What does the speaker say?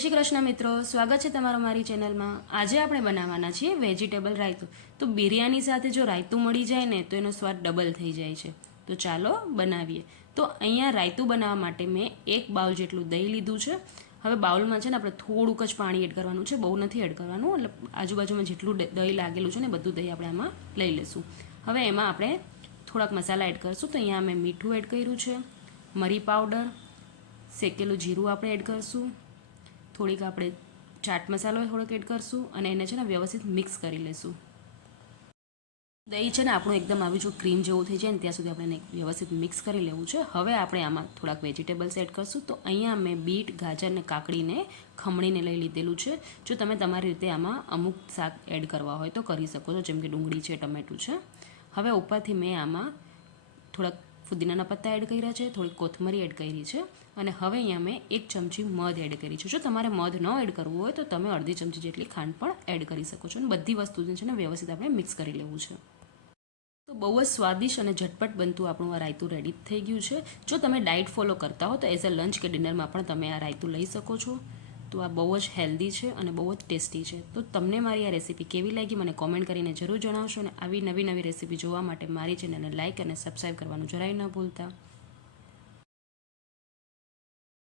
શ્રી કૃષ્ણ મિત્રો, સ્વાગત છે તમારું મારી ચેનલમાં। આજે આપણે બનાવવાના છીએ વેજીટેબલ રાયતું। તો બિરયાની સાથે જો રાયતું મળી જાય ને તો એનો સ્વાદ ડબલ થઈ જાય છે। તો ચાલો બનાવીએ। તો અહીંયા રાયતું બનાવવા માટે મેં 1 બાઉલ જેટલું દહીં લીધું છે। હવે બાઉલમાં છે ને આપણે થોડુંક જ પાણી એડ કરવાનું છે, બહુ નથી એડ કરવાનું। એટલે આજુબાજુમાં જેટલું દહીં લાગેલું છે ને બધું દહીં આપણે આમાં લઈ લઈશું। હવે એમાં આપણે થોડાક મસાલા એડ કરીશું। તો અહીંયા મેં મીઠું એડ કર્યું છે, મરી પાવડર, શેકેલું જીરું આપણે એડ કરીશું, થોડીક આપણે ચાટ મસાલો થોડોક એડ કરશું અને એને છે ને વ્યવસ્થિત મિક્સ કરી લઈશું। દહીં છે ને આપણું એકદમ આવી જો ક્રીમ જેવું થઈ જાય ને ત્યાં સુધી આપણે એને વ્યવસ્થિત મિક્સ કરી લેવું છે। હવે આપણે આમાં થોડાક વેજીટેબલ્સ એડ કરશું। તો અહીંયા મેં બીટ, ગાજર ને કાકડીને ખમણીને લઈ લીધેલું છે। જો તમે તમારી રીતે આમાં અમુક શાક એડ કરવા હોય તો કરી શકો છો, જેમ કે ડુંગળી છે, ટમેટું છે। હવે ઉપરથી મેં આમાં થોડાક ફુદીનાના પત્તા એડ કર્યા છે, થોડી કોથમરી એડ કરી છે અને હવે અહીંયા મેં 1 ચમચી મધ એડ કરી છે। જો તમારે મધ ન એડ કરવું હોય તો તમે અડધી ચમચી જેટલી ખાંડ પણ એડ કરી શકો છો અને બધી વસ્તુને છે ને વ્યવસ્થિત આપણે મિક્સ કરી લેવું છે। તો બહુ જ સ્વાદિષ્ટ અને ઝટપટ બનતું આપણું આ રાયતું રેડી થઈ ગયું છે। જો તમે ડાયટ ફોલો કરતા હો તો એઝ અ લંચ કે ડિનરમાં પણ તમે આ રાયતું લઈ શકો છો। તો આ બહુ જ હેલ્ધી છે અને બહુ જ ટેસ્ટી છે। તો તમને મારી આ રેસીપી કેવી લાગી મને કોમેન્ટ કરીને જરૂર જણાવશો અને આવી નવી રેસીપી જોવા માટે મારી ચેનલને લાઇક અને સબસ્ક્રાઈબ કરવાનું જરાય ન ભૂલતા।